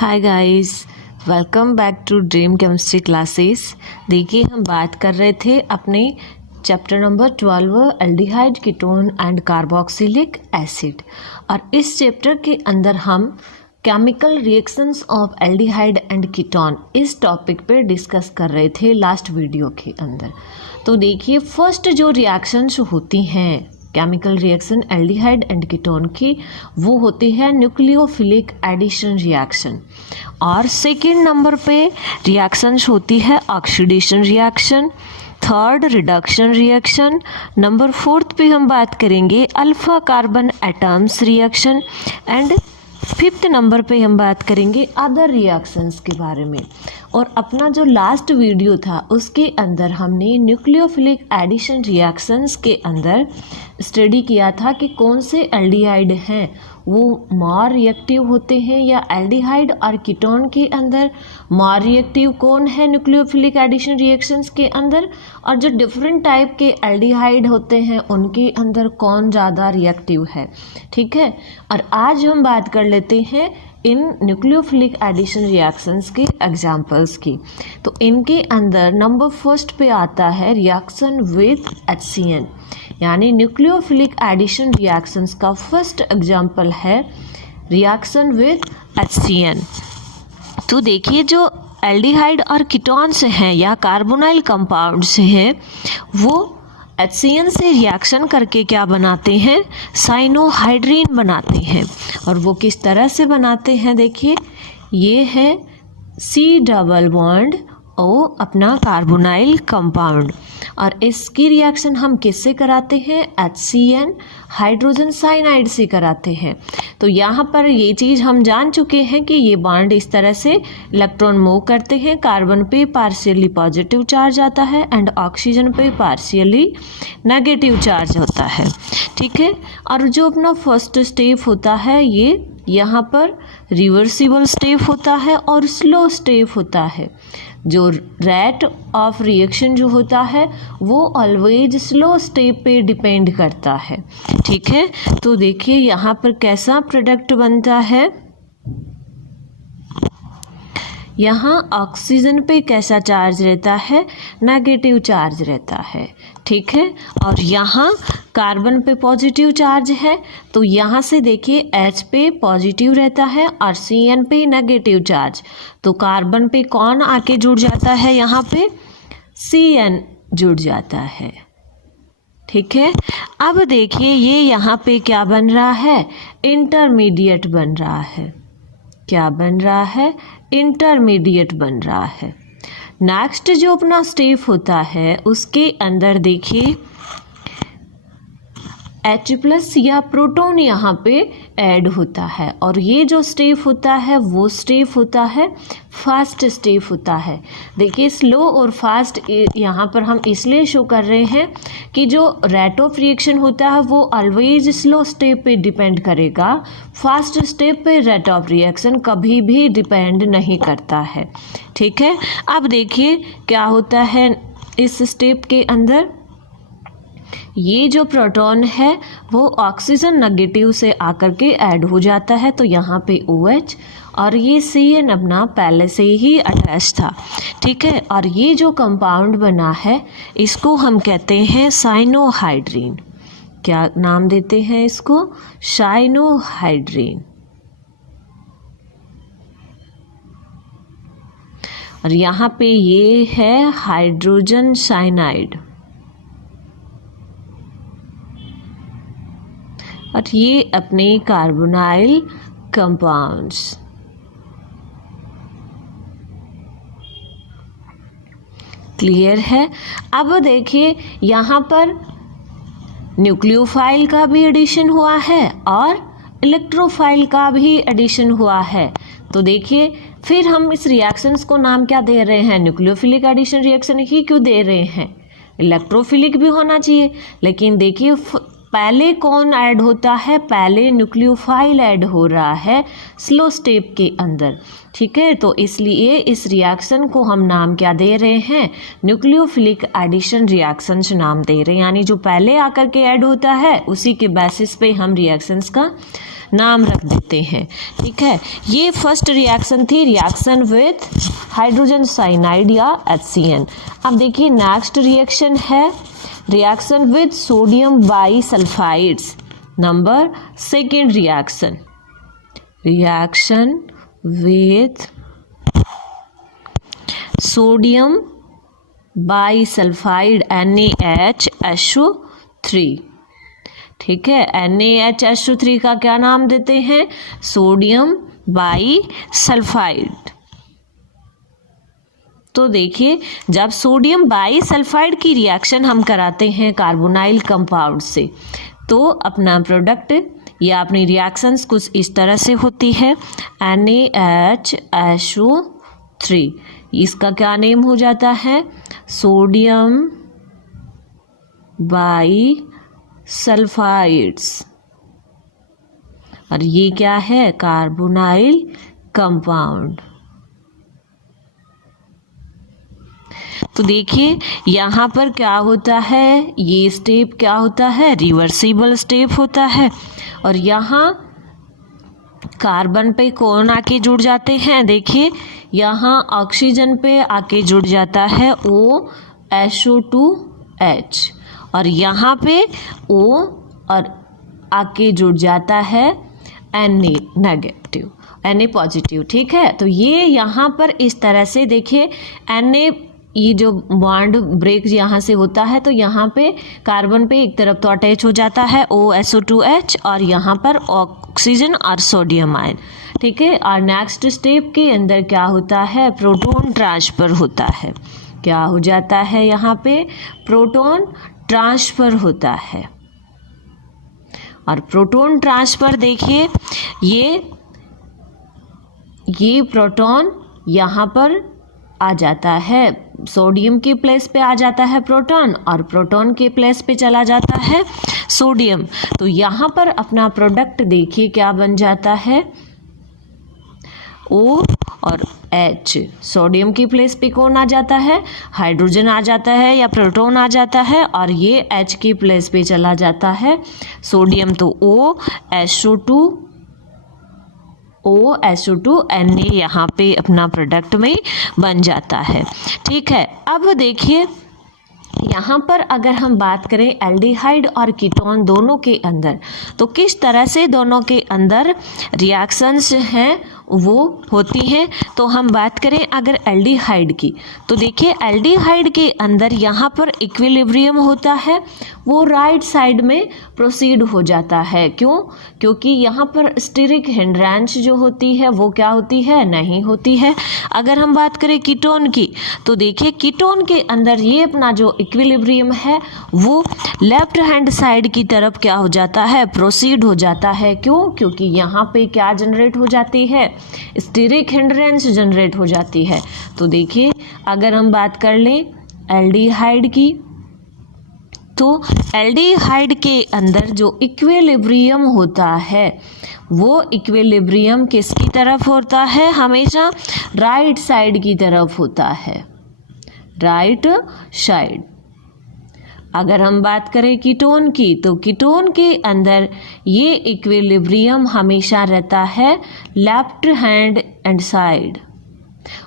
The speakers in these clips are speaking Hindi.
Hi guys, welcome back to dream chemistry classes. देखिए, हम बात कर रहे थे अपने chapter number 12 aldehyde ketone and carboxylic acid. और इस चैप्टर के अंदर हम chemical reactions of aldehyde and ketone इस टॉपिक पे डिस्कस कर रहे थे लास्ट वीडियो के अंदर। तो देखिए, फर्स्ट जो रिएक्शंस होती हैं chemical reaction aldehyde and ketone की, वो होती है न्यूक्लियोफिलिक एडिशन रिएक्शन। और सेकेंड नंबर पे रिएक्शंस होती है oxidation reaction, third reduction reaction, number fourth पे हम बात करेंगे alpha carbon atoms reaction, and fifth number पे हम बात करेंगे अदर रिएक्शंस के बारे में। और अपना जो लास्ट वीडियो था उसके अंदर हमने न्यूक्लियोफिलिक एडिशन रिएक्शंस के अंदर स्टडी किया था कि कौन से एल्डिहाइड हैं वो मोर रिएक्टिव होते हैं, या एल्डिहाइड और कीटोन के अंदर मोर रिएक्टिव कौन है न्यूक्लियोफिलिक एडिशन रिएक्शंस के अंदर, और जो डिफरेंट टाइप के एल्डिहाइड होते हैं उनके अंदर कौन ज़्यादा रिएक्टिव है। ठीक है, और आज हम बात कर लेते हैं इन न्यूक्लियोफिलिक एडिशन रिएक्शंस के एग्जाम्पल्स की। तो इनके अंदर नंबर फर्स्ट पे आता है रिएक्शन विथ HCN, यानी न्यूक्लियोफिलिक एडिशन रिएक्शंस का फर्स्ट एग्जाम्पल है रिएक्शन विथ HCN। तो देखिए, जो एल्डिहाइड और कीटोन्स हैं या कार्बोनाइल कंपाउंड्स हैं, वो HCN से रिएक्शन करके क्या बनाते हैं, साइनोहाइड्रीन बनाते हैं। और वो किस तरह से बनाते हैं, देखिए, ये है C डबल बॉन्ड O अपना कार्बोनाइल कंपाउंड, और इसकी रिएक्शन हम किससे कराते हैं, HCN हाइड्रोजन साइनाइड से कराते हैं। तो यहाँ पर ये चीज़ हम जान चुके हैं कि ये बॉन्ड इस तरह से इलेक्ट्रॉन मूव करते हैं, कार्बन पे पार्शियली पॉजिटिव चार्ज आता है एंड ऑक्सीजन पे पार्शियली नेगेटिव चार्ज होता है। ठीक है, और जो अपना फर्स्ट स्टेप होता है ये यहाँ पर रिवर्सिबल स्टेप होता है और स्लो स्टेप होता है। जो रेट ऑफ रिएक्शन जो होता है वो ऑलवेज स्लो स्टेप पे डिपेंड करता है। ठीक है, तो देखिए यहाँ पर कैसा प्रोडक्ट बनता है, यहाँ ऑक्सीजन पे कैसा चार्ज रहता है, नेगेटिव चार्ज रहता है। ठीक है, और यहाँ कार्बन पे पॉजिटिव चार्ज है, तो यहाँ से देखिए H पे पॉजिटिव रहता है और CN पे नेगेटिव चार्ज। तो कार्बन पे कौन आके जुड़ जाता है, यहाँ पे CN जुड़ जाता है। ठीक है, अब देखिए ये यहाँ पे क्या बन रहा है, इंटरमीडिएट बन रहा है। क्या बन रहा है, इंटरमीडिएट बन रहा है। नेक्स्ट जो अपना स्टेप होता है उसके अंदर देखिए H+ या प्रोटॉन यहाँ पे ऐड होता है, और ये जो स्टेप होता है वो स्टेप होता है फास्ट स्टेप होता है। देखिए, स्लो और फास्ट यहाँ पर हम इसलिए शो कर रहे हैं कि जो रेट ऑफ रिएक्शन होता है वो ऑलवेज स्लो स्टेप पे डिपेंड करेगा, फास्ट स्टेप पे रेट ऑफ रिएक्शन कभी भी डिपेंड नहीं करता है। ठीक है, अब देखिए क्या होता है इस स्टेप के अंदर, ये जो प्रोटॉन है वो ऑक्सीजन नेगेटिव से आकर के ऐड हो जाता है, तो यहाँ पे OH, और ये CN अपना पहले से ही अटैच था। ठीक है, और ये जो कंपाउंड बना है इसको हम कहते हैं साइनोहाइड्रीन। क्या नाम देते हैं इसको, साइनोहाइड्रीन। और यहाँ पे ये है हाइड्रोजन साइनाइड, और ये अपने कार्बोनाइल कंपाउंड्स। क्लियर है। अब देखिए यहाँ पर न्यूक्लियोफाइल का भी एडिशन हुआ है और इलेक्ट्रोफाइल का भी एडिशन हुआ है। तो देखिए, फिर हम इस रिएक्शंस को नाम क्या दे रहे हैं, न्यूक्लियोफिलिक एडिशन रिएक्शन ही क्यों दे रहे हैं, इलेक्ट्रोफिलिक भी होना चाहिए। लेकिन देखिए पहले कौन ऐड होता है, पहले न्यूक्लियोफाइल ऐड हो रहा है स्लो स्टेप के अंदर। ठीक है, तो इसलिए इस रिएक्शन को हम नाम क्या दे रहे हैं, न्यूक्लियोफिलिक एडिशन रिएक्शंस नाम दे रहे हैं। यानी जो पहले आकर के ऐड होता है उसी के बेसिस पे हम रिएक्शंस का नाम रख देते हैं। ठीक है, ये फर्स्ट रिएक्शन थी, रिएक्शन विथ हाइड्रोजन साइनाइड या HCN। अब देखिए नेक्स्ट रिएक्शन है reaction with sodium bisulphides. Number second reaction, reaction with sodium bisulphide NaHSO3। ठीक है, NaHSO3 का क्या नाम देते हैं? Sodium bisulphide. तो देखिए जब सोडियम बाईसल्फाइड की रिएक्शन हम कराते हैं कार्बोनाइल कंपाउंड से, तो अपना प्रोडक्ट या अपनी रिएक्शंस कुछ इस तरह से होती है। NaHSO3 इसका क्या नेम हो जाता है? सोडियम बाईसल्फाइड्स। और ये क्या है? Carbonyl compound. तो देखिए यहाँ पर क्या होता है, ये स्टेप क्या होता है? रिवर्सिबल स्टेप होता है। और यहाँ कार्बन पे कौन आके जुड़ जाते हैं? देखिए यहाँ ऑक्सीजन पे आके जुड़ जाता है OSO2H, और यहाँ पे O और आके जुड़ जाता है Na पॉजिटिव। ठीक है, तो ये यहाँ पर इस तरह से देखिए Na, ये जो बॉन्ड ब्रेक यहाँ से होता है तो यहाँ पे कार्बन पे एक तरफ तो अटैच हो जाता है OSO2H और यहाँ पर ऑक्सीजन और सोडियम आयन। ठीक है, और नेक्स्ट स्टेप के अंदर क्या होता है? प्रोटॉन ट्रांसफर होता है। क्या हो जाता है? यहाँ पे प्रोटॉन ट्रांसफर होता है। और प्रोटॉन ट्रांसफर देखिए ये प्रोटॉन यहाँ पर आ जाता है, सोडियम के प्लेस पे आ जाता है प्रोटॉन, और प्रोटॉन के प्लेस पे चला जाता है सोडियम। तो यहाँ पर अपना प्रोडक्ट देखिए क्या बन जाता है? O और H। सोडियम की प्लेस पे कौन आ जाता है? हाइड्रोजन आ जाता है या प्रोटॉन आ जाता है, और ये H की प्लेस पे चला जाता है सोडियम। तो OSO2 Na यहाँ पे अपना प्रोडक्ट में बन जाता है। ठीक है, अब देखिए यहाँ पर अगर हम बात करें एल्डिहाइड और कीटोन दोनों के अंदर, तो किस तरह से दोनों के अंदर रिएक्शंस हैं वो होती हैं। तो हम बात करें अगर एल्डिहाइड की, तो देखिए एल्डिहाइड के अंदर यहाँ पर इक्विलिब्रियम होता है, वो राइट साइड में प्रोसीड हो जाता है। क्यों? क्योंकि यहाँ पर स्टीरिक हिंड्रेंस जो होती है वो क्या होती है? नहीं होती है। अगर हम बात करें कीटोन की, तो देखिए कीटोन के अंदर ये अपना जो इक्विलिब्रियम है वो लेफ्ट हैंड साइड की तरफ क्या हो जाता है? प्रोसीड हो जाता है। क्यों? क्योंकि यहाँ पे क्या जनरेट हो जाती है? स्टीरिक हिंड्रेंस जनरेट हो जाती है। तो देखिए अगर हम बात कर लें एल्डिहाइड की, तो एल्डिहाइड के अंदर जो इक्विलिब्रियम होता है वो इक्विलिब्रियम किसकी तरफ होता है? हमेशा राइट साइड की तरफ होता है, राइट साइड। अगर हम बात करें कीटोन की, तो कीटोन के अंदर ये इक्विलिब्रियम हमेशा रहता है लेफ्ट हैंड एंड साइड।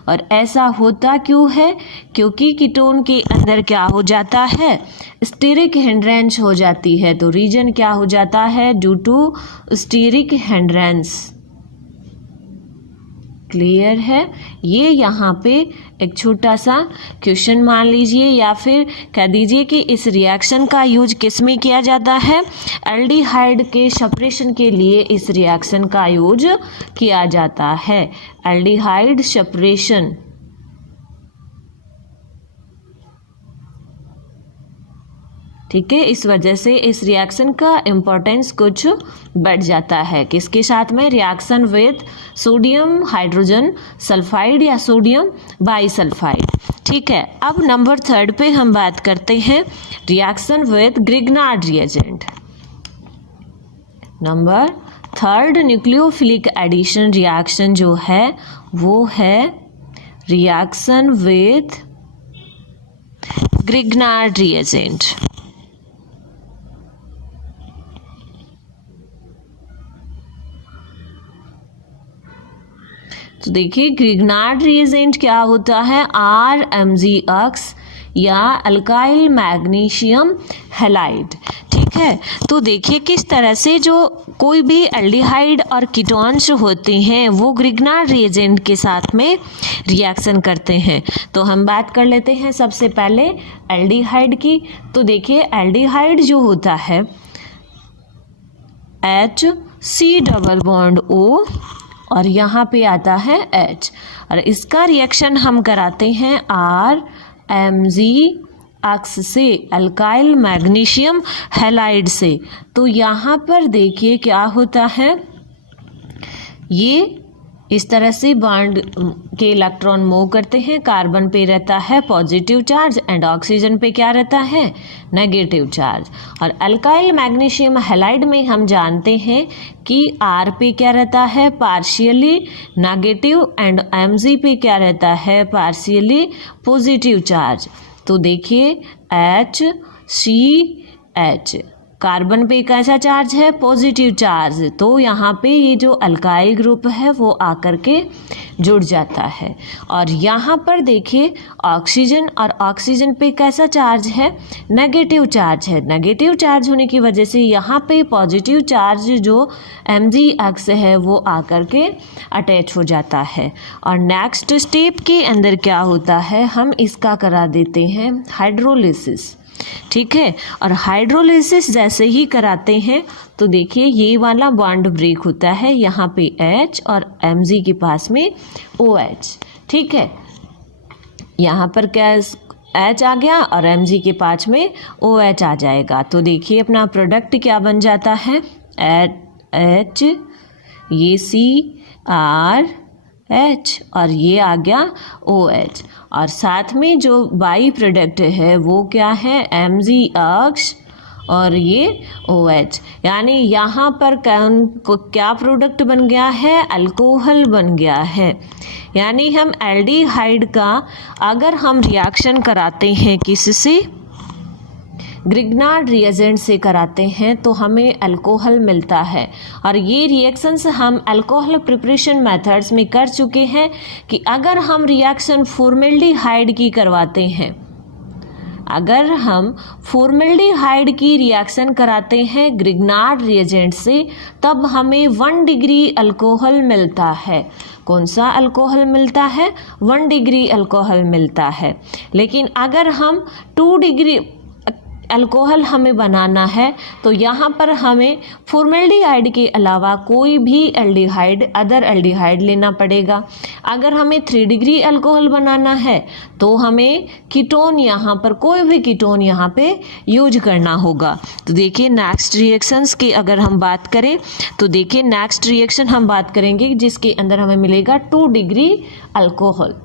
और ऐसा होता क्यों है? क्योंकि कीटोन के अंदर क्या हो जाता है? स्टीरिक हिंड्रेंस हो जाती है। तो रीजन क्या हो जाता है? Due to steric hindrance. Clear है? ये यहाँ पे एक छोटा सा क्वेश्चन मान लीजिए, या फिर कह दीजिए कि इस रिएक्शन का यूज किस में किया जाता है? एल्डिहाइड के सेपरेशन के लिए इस रिएक्शन का यूज किया जाता है, एल्डिहाइड सेपरेशन। ठीक है, इस वजह से इस रिएक्शन का इम्पोर्टेंस कुछ बढ़ जाता है। किसके साथ में? Reaction with sodium hydrogen sulphide या सोडियम बाईसल्फाइड। ठीक है, अब नंबर 3 पे हम बात करते हैं reaction with Grignard reagent. Number 3 nucleophilic addition reaction जो है वो है रिएक्शन विद ग्रिग्नार्ड रिएजेंट। तो देखिए ग्रिग्नार्ड रिएजेंट क्या होता है, RMgX या अल्काइल मैग्नीशियम हैलाइड। ठीक है, तो देखिए किस तरह से जो कोई भी एल्डिहाइड और कीटोन्स होते हैं वो ग्रिग्नार्ड रिएजेंट के साथ में रिएक्शन करते हैं। तो हम बात कर लेते हैं सबसे पहले एल्डिहाइड की। तो देखिए एल्डिहाइड जो होता है HC डबल बॉन्ड O और यहाँ पे आता है H, और इसका रिएक्शन हम कराते हैं RMgX से, अल्काइल मैग्नीशियम हैलाइड से। तो यहाँ पर देखिए क्या होता है, ये इस तरह से बॉन्ड के इलेक्ट्रॉन मूव करते हैं। कार्बन पे रहता है पॉजिटिव चार्ज एंड ऑक्सीजन पे क्या रहता है, नेगेटिव चार्ज। और अल्काइल मैग्नीशियम हैलाइड में हम जानते हैं कि R पे क्या रहता है, पार्शियली नेगेटिव, एंड Mg पे क्या रहता है, पार्शियली पॉजिटिव चार्ज। तो देखिए HCH, कार्बन पे कैसा चार्ज है, पॉजिटिव चार्ज। तो यहाँ पे ये जो अल्काइल ग्रुप है वो आकर के जुड़ जाता है। और यहाँ पर देखिए ऑक्सीजन, और ऑक्सीजन पे कैसा चार्ज है, नेगेटिव चार्ज है। नेगेटिव चार्ज होने की वजह से यहाँ पे पॉजिटिव चार्ज जो MgX है वो आकर के अटैच हो जाता है। और नेक्स्ट स्टेप के अंदर क्या होता है, हम इसका करा देते हैं हाइड्रोलिसिस। ठीक है, और हाइड्रोलिसिस जैसे ही कराते हैं तो देखिए ये वाला बॉन्ड ब्रेक होता है, यहाँ पे H और Mg के पास में OH। ठीक है, यहाँ पर क्या H आ गया और Mg के पास में OH आ जाएगा। तो देखिए अपना प्रोडक्ट क्या बन जाता है, H, ये CR और ये आ गया OH, और साथ में जो बाई प्रोडक्ट है वो क्या है, MgX और ये OH। यानी यहाँ पर क्या प्रोडक्ट बन गया है, अल्कोहल बन गया है। यानी हम एल्डिहाइड का अगर हम रिएक्शन कराते हैं किससे, ग्रिग्नार्ड रिएजेंट से कराते हैं तो हमें अल्कोहल मिलता है। और ये रिएक्शंस हम अल्कोहल प्रिपरेशन मेथड्स में कर चुके हैं कि अगर हम रिएक्शन फॉर्मेल्डिहाइड की करवाते हैं, अगर हम फॉर्मेल्डिहाइड की रिएक्शन कराते हैं ग्रिग्नार्ड रिएजेंट से, तब हमें 1 डिग्री अल्कोहल मिलता है। कौन सा अल्कोहल मिलता है, 1 डिग्री अल्कोहल मिलता है। लेकिन अगर हम 2 डिग्री अल्कोहल हमें बनाना है तो यहाँ पर हमें फॉर्मेल्डिहाइड के अलावा कोई भी एल्डिहाइड, अदर एल्डिहाइड लेना पड़ेगा। अगर हमें 3 डिग्री अल्कोहल बनाना है तो हमें कीटोन, यहाँ पर कोई भी कीटोन यहाँ पे यूज करना होगा। तो देखिए नेक्स्ट रिएक्शंस की अगर हम बात करें तो देखिए नेक्स्ट रिएक्शन हम बात करेंगे जिसके अंदर हमें मिलेगा 2 डिग्री अल्कोहल।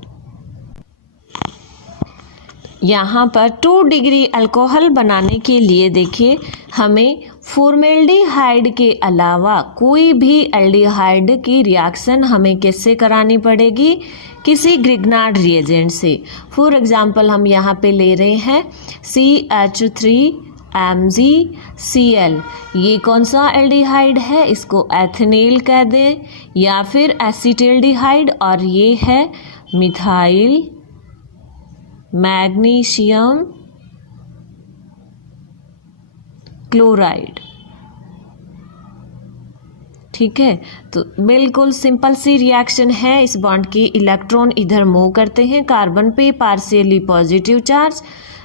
यहाँ पर 2 डिग्री अल्कोहल बनाने के लिए देखिए हमें फॉर्मेल्डिहाइड के अलावा कोई भी एल्डिहाइड की रिएक्शन हमें किससे करानी पड़ेगी, किसी ग्रिग्नार्ड रिएजेंट से। फॉर एग्जांपल हम यहाँ पे ले रहे हैं CH3MgCl। ये कौन सा एल्डिहाइड है, इसको एथेनेल कह दें या फिर एसिटिल्डिहाइड, और ये है मिथाइल मैग्नीशियम क्लोराइड। ठीक है, तो बिल्कुल सिंपल सी रिएक्शन है। इस बॉन्ड के इलेक्ट्रॉन इधर मूव करते हैं, कार्बन पे partially positive charge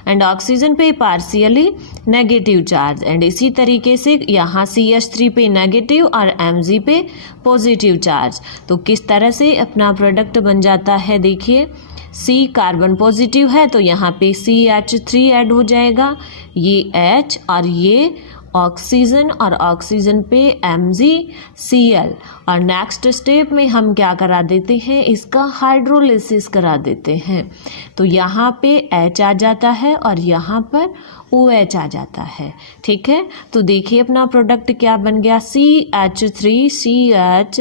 and oxygen पे पार्शियली नेगेटिव चार्ज, एंड इसी तरीके से यहाँ CH3 पे नेगेटिव और Mg पे पॉजिटिव चार्ज। तो किस तरह से अपना प्रोडक्ट बन जाता है, देखिए C कार्बन पॉजिटिव है तो यहाँ पे CH3 ऐड हो जाएगा, ये H और ये ऑक्सीजन, और ऑक्सीजन पे MgCl। और नेक्स्ट स्टेप में हम क्या करा देते हैं, इसका हाइड्रोलिसिस करा देते हैं। तो यहाँ पे H आ जाता है और यहाँ पर OH आ जाता है। ठीक है, तो देखिए अपना प्रोडक्ट क्या बन गया, CH3OH।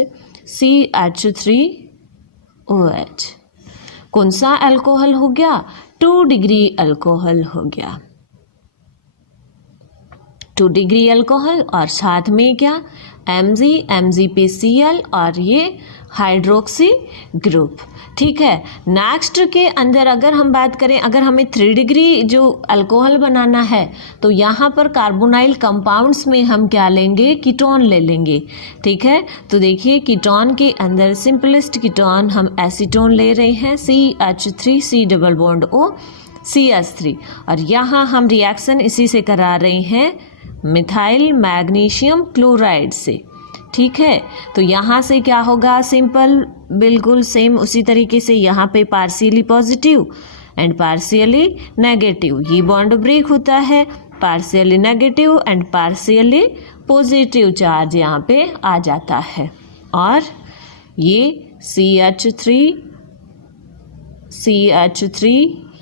कौन सा अल्कोहल हो गया, 2 डिग्री अल्कोहल हो गया। 2 डिग्री अल्कोहल और साथ में क्या Mg, MgPCl और ये हाइड्रोक्सी ग्रुप। ठीक है, नेक्स्ट के अंदर अगर हम बात करें, अगर हमें 3 डिग्री जो अल्कोहल बनाना है तो यहाँ पर कार्बोनाइल कंपाउंड्स में हम क्या लेंगे, कीटोन ले लेंगे। ठीक है, तो देखिए कीटोन के अंदर सिंपलेस्ट कीटोन हम एसीटोन ले रहे हैं, CH3 C double bond O CH3, और यहाँ हम रिएक्शन इसी से करा रहे हैं मिथाइल मैग्नीशियम क्लोराइड से। ठीक है, तो यहाँ से क्या होगा, सिंपल बिल्कुल सेम उसी तरीके से यहाँ पे partially positive and partially negative, ये बॉन्ड ब्रेक होता है, partially negative and partially positive charge यहाँ पे आ जाता है, और ये CH3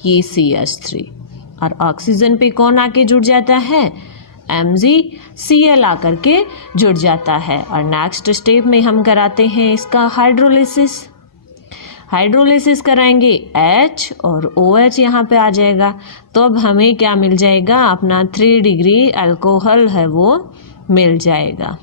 ये CH3, और ऑक्सीजन पे कौन आके जुड़ जाता है, MgCl आकर के जुड़ जाता है। और नेक्स्ट स्टेप में हम कराते हैं इसका हाइड्रोलिसिस कराएंगे, H और OH यहाँ पे आ जाएगा, तो अब हमें क्या मिल जाएगा, अपना 3 डिग्री अल्कोहल है वो मिल जाएगा।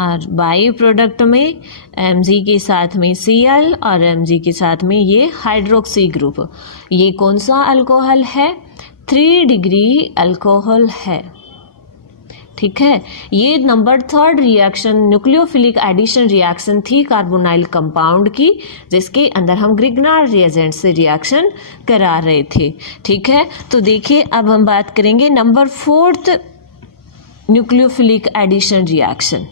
और बाई प्रोडक्ट में Mg के साथ में Cl और Mg के साथ में ये हाइड्रोक्सी ग्रुप, ये कौन सा अल्कोहल है, 3 डिग्री अल्कोहल है। ठीक है, ये number 3 reaction nucleophilic addition reaction थी कार्बोनाइल कंपाउंड की, जिसके अंदर हम ग्रिग्नार्ड रिएजेंट से रिएक्शन करा रहे थे। ठीक है, तो देखिए अब हम बात करेंगे number 4 nucleophilic addition reaction.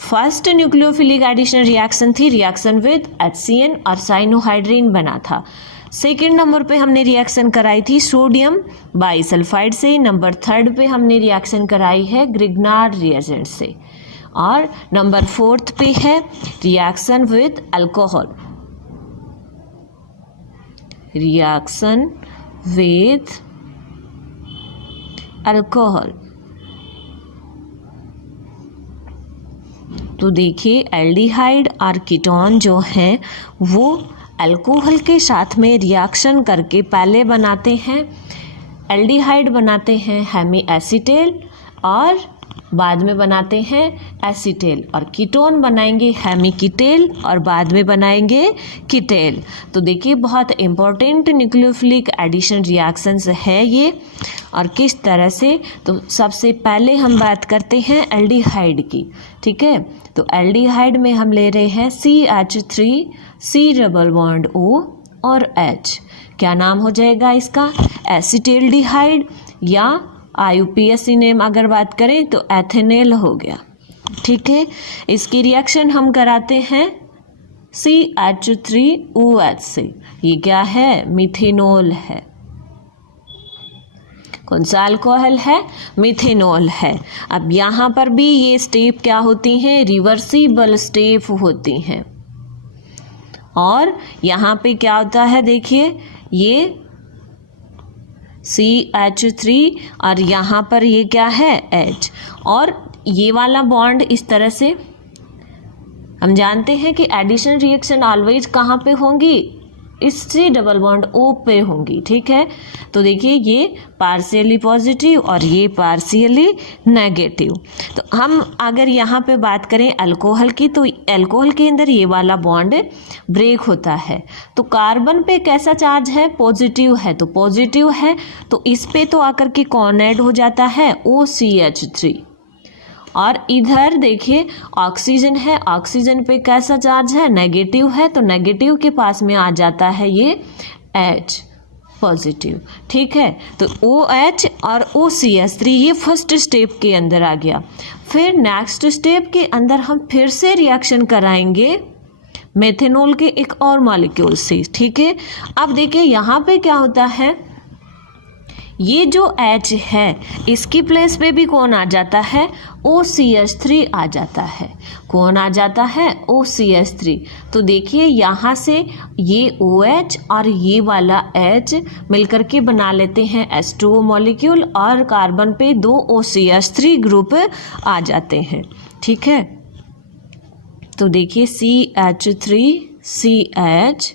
First nucleophilic addition reaction थी रिएक्शन विद HCN और साइनोहाइड्रिन बना था। सेकेंड नंबर पे हमने रिएक्शन कराई थी सोडियम बाइसल्फाइड से, नंबर 3 पे हमने रिएक्शन कराई है ग्रिग्नार्ड रिएजेंट से, और नंबर 4 पे है reaction with alcohol, reaction with alcohol. तो देखिए एल्डिहाइड और कीटोन जो हैं वो अल्कोहल के साथ में रिएक्शन करके पहले बनाते हैं एल्डिहाइड, बनाते हैं हेमी एसीटेल, और बाद में बनाते हैं एसीटेल, और कीटोन बनाएंगे हेमी कीटेल और बाद में बनाएंगे कीटेल। तो देखिए बहुत इम्पोर्टेंट न्यूक्लियोफिलिक एडिशन रिएक्शंस है ये, और किस तरह से, तो सबसे पहले हम बात करते हैं एल्डिहाइड की। ठीक है, तो एल्डिहाइड में हम ले रहे हैं CH3 C double bond O और H, क्या नाम हो जाएगा इसका, एसीटेल्डिहाइड, या IUPAC नेम अगर बात करें तो एथेनेल हो गया। ठीक है, इसकी रिएक्शन हम कराते हैं CH3OH से, ये क्या है, मिथेनॉल है। कौन सा अल्कोहल है, मिथेनॉल है। अब यहाँ पर भी ये स्टेप क्या होती हैं, रिवर्सिबल स्टेप होती हैं, और यहाँ पे क्या होता है, देखिए ये CH3 और यहाँ पर ये क्या है H, और ये वाला बॉन्ड इस तरह से हम जानते हैं कि एडिशन रिएक्शन ऑलवेज कहाँ पे होंगी, इस C डबल बॉन्ड O पे होंगी। ठीक है, तो देखिए ये पार्शियली पॉजिटिव और ये पार्शियली नेगेटिव। तो हम अगर यहाँ पे बात करें अल्कोहल की, तो अल्कोहल के अंदर ये वाला बॉन्ड ब्रेक होता है, तो कार्बन पे कैसा चार्ज है, पॉजिटिव है, तो पॉजिटिव है, तो इस पे तो आकर के कौन ऐड हो जाता है, OCH3, और इधर देखिए ऑक्सीजन है, ऑक्सीजन पे कैसा चार्ज है, नेगेटिव है, तो नेगेटिव के पास में आ जाता है ये H पॉजिटिव। ठीक है, तो OH और OCH3 ये फर्स्ट स्टेप के अंदर आ गया। फिर नेक्स्ट स्टेप के अंदर हम फिर से रिएक्शन कराएंगे मेथेनॉल के एक और मॉलिक्यूल से। ठीक है, अब देखिए यहाँ पे क्या होता है, ये जो H है इसकी प्लेस पे भी कौन आ जाता है, OCH3 आ जाता है। कौन आ जाता है, OCH3। तो देखिए यहाँ से ये OH और ये वाला H मिलकर के बना लेते हैं H2O मॉलिक्यूल, और कार्बन पे 2 OCH3 ग्रुप आ जाते हैं। ठीक है, तो देखिए CH3CH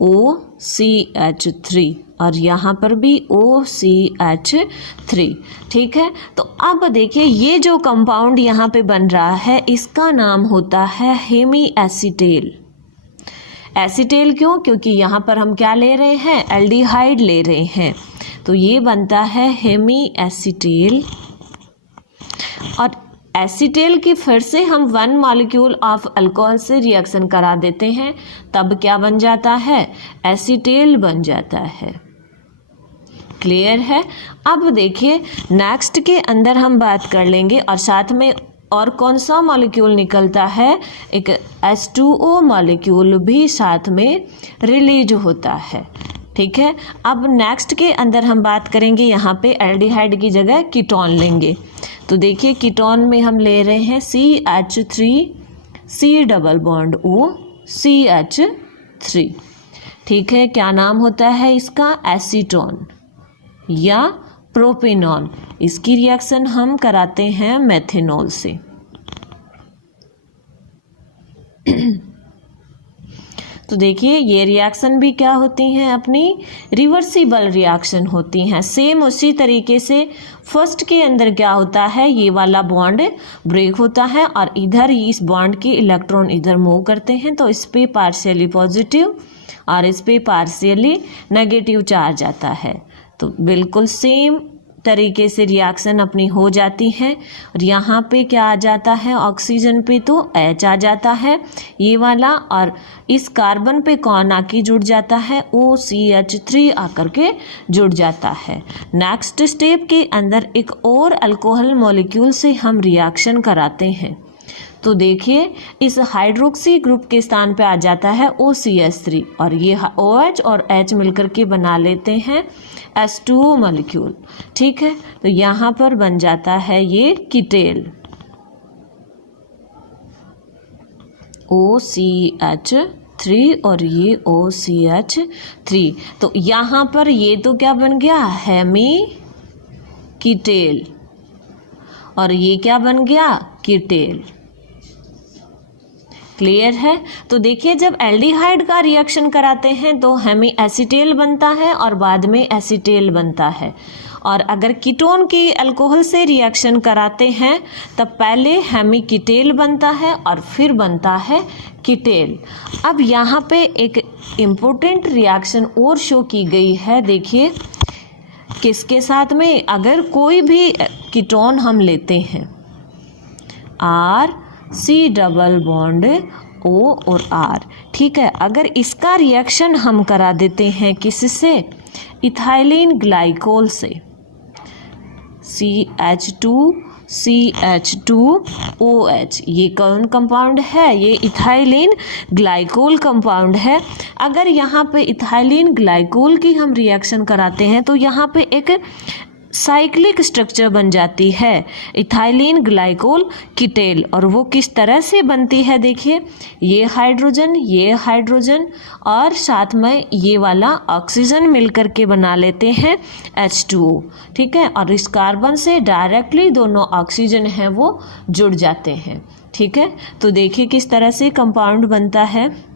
OCH3 और यहाँ पर भी OCH3। ठीक है, तो अब देखिए ये जो कंपाउंड यहाँ पे बन रहा है इसका नाम होता है हेमी एसीटेल। एसीटेल क्यों? क्योंकि यहाँ पर हम क्या ले रहे हैं, एल्डिहाइड ले रहे हैं, तो ये बनता है हेमी एसीटेल। और एसीटेल की फिर से हम 1 मॉलिक्यूल ऑफ अल्कोहल से रिएक्शन करा देते हैं, तब क्या बन जाता है, एसीटेल बन जाता है। क्लियर है? अब देखिए नेक्स्ट के अंदर हम बात कर लेंगे और साथ में और कौन सा मॉलिक्यूल निकलता है, एक H2O मॉलिक्यूल भी साथ में रिलीज होता है। ठीक है, अब नेक्स्ट के अंदर हम बात करेंगे, यहाँ पे एल्डिहाइड की जगह कीटोन लेंगे। तो देखिए कीटोन में हम ले रहे हैं CH3C double bond O CH3। ठीक है, क्या नाम होता है इसका, एसीटोन या प्रोपेनॉन। इसकी रिएक्शन हम कराते हैं मेथेनॉल से। तो देखिए ये रिएक्शन भी क्या होती हैं, अपनी रिवर्सिबल रिएक्शन होती हैं। सेम उसी तरीके से फर्स्ट के अंदर क्या होता है, ये वाला बॉन्ड ब्रेक होता है और इधर इस बॉन्ड के इलेक्ट्रॉन इधर मूव करते हैं, तो इस पे पार्शियली पॉजिटिव और इस पे पार्शियली नेगेटिव चार्ज आता है। तो बिल्कुल सेम तरीके से रिएक्शन अपनी हो जाती है। और यहाँ पे क्या आ जाता है, ऑक्सीजन पे तो H आ जाता है ये वाला, और इस कार्बन पे कौन आके जुड़ जाता है, OCH3 आकर के जुड़ जाता है। नेक्स्ट स्टेप के अंदर एक और अल्कोहल मॉलिक्यूल से हम रिएक्शन कराते हैं। तो देखिए इस हाइड्रोक्सी ग्रुप के स्थान पे आ जाता है OCH3 और ये OH और H मिलकर के बना लेते हैं H2O मॉलिक्यूल। ठीक है, तो यहाँ पर बन जाता है ये कीटेल OCH3 और ये OCH3। तो यहाँ पर ये तो क्या बन गया, हेमी कीटेल, और ये क्या बन गया, कीटेल। क्लियर है? तो देखिए जब एल्डिहाइड का रिएक्शन कराते हैं तो हेमी एसीटेल बनता है और बाद में एसीटेल बनता है, और अगर कीटोन की अल्कोहल से रिएक्शन कराते हैं तब पहले हेमी कीटेल बनता है और फिर बनता है कीटेल। अब यहाँ पे एक इम्पोर्टेंट रिएक्शन और शो की गई है, देखिए किसके साथ में, अगर कोई भी कीटोन हम लेते हैं RC डबल बॉन्ड O और R, ठीक है, अगर इसका रिएक्शन हम करा देते हैं किससे, इथाइलिन ग्लाइकोल से, CH2CH2OH, ये कौन कंपाउंड है, ये इथाइलिन ग्लाइकोल कंपाउंड है। अगर यहाँ पे इथाइलिन ग्लाइकोल की हम रिएक्शन कराते हैं तो यहाँ पे एक साइक्लिक स्ट्रक्चर बन जाती है, इथाइलिन ग्लाइकोल कीटेल, और वो किस तरह से बनती है, देखिए ये हाइड्रोजन और साथ में ये वाला ऑक्सीजन मिलकर के बना लेते हैं H2O। ठीक है, और इस कार्बन से डायरेक्टली दोनों ऑक्सीजन हैं वो जुड़ जाते हैं। ठीक है, तो देखिए किस तरह से कंपाउंड बनता है,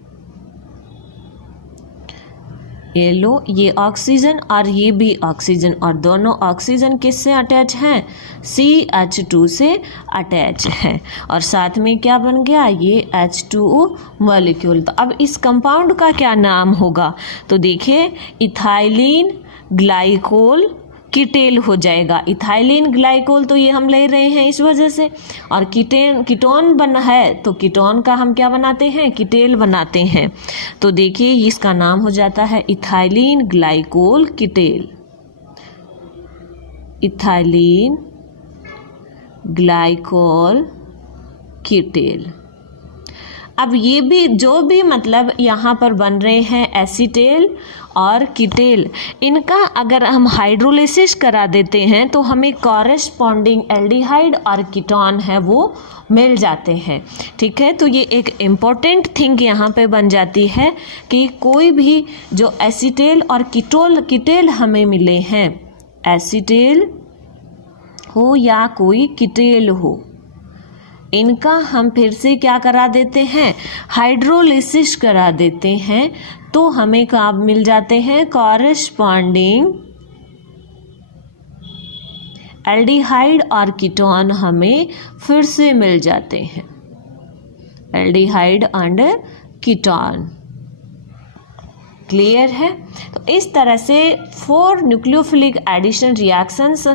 ये लो, ये ऑक्सीजन और ये भी ऑक्सीजन, और दोनों ऑक्सीजन किससे अटैच हैं, CH2 से अटैच है, और साथ में क्या बन गया, ये H2O मॉलिक्यूल। तो अब इस कंपाउंड का क्या नाम होगा, तो देखिए इथाइलिन ग्लाइकोल कीटेल हो जाएगा। इथाइलिन ग्लाइकोल तो ये हम ले रहे हैं इस वजह से, और कीटोन बना है तो कीटोन का हम क्या बनाते हैं, कीटेल बनाते हैं। तो देखिए इसका नाम हो जाता है ethylene glycol Keitel, ethylene glycol Keitel. अब ये भी जो भी मतलब यहाँ पर बन रहे हैं एसीटेल और कीटेल, इनका अगर हम हाइड्रोलिसिस करा देते हैं तो हमें कॉरेस्पॉन्डिंग एल्डिहाइड और कीटोन है वो मिल जाते हैं। ठीक है, तो ये एक इम्पॉर्टेंट थिंग यहाँ पे बन जाती है कि कोई भी जो एसीटेल और कीटेल हमें मिले हैं, एसीटेल हो या कोई कीटेल हो, इनका हम फिर से क्या करा देते हैं, हाइड्रोलिसिस करा देते हैं, तो हमें कब मिल जाते हैं, कॉरेस्पॉन्डिंग एल्डिहाइड और कीटोन हमें फिर से मिल जाते हैं, एल्डिहाइड एंड कीटोन। क्लियर है। तो इस तरह से 4 न्यूक्लियोफिलिक एडिशन रिएक्शंस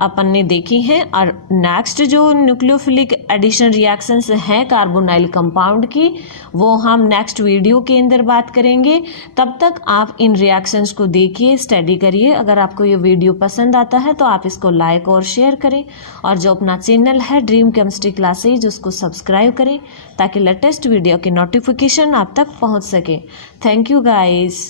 अपन ने देखी हैं, और नेक्स्ट जो न्यूक्लियोफिलिक एडिशन रिएक्शंस हैं कार्बोनाइल कंपाउंड की, वो हम नेक्स्ट वीडियो के अंदर बात करेंगे। तब तक आप इन रिएक्शंस को देखिए, स्टडी करिए। अगर आपको ये वीडियो पसंद आता है तो आप इसको लाइक और शेयर करें, और जो अपना चैनल है ड्रीम केमिस्ट्री क्लासेज उसको सब्सक्राइब करें, ताकि लेटेस्ट वीडियो के नोटिफिकेशन आप तक पहुँच सके। Thank you guys.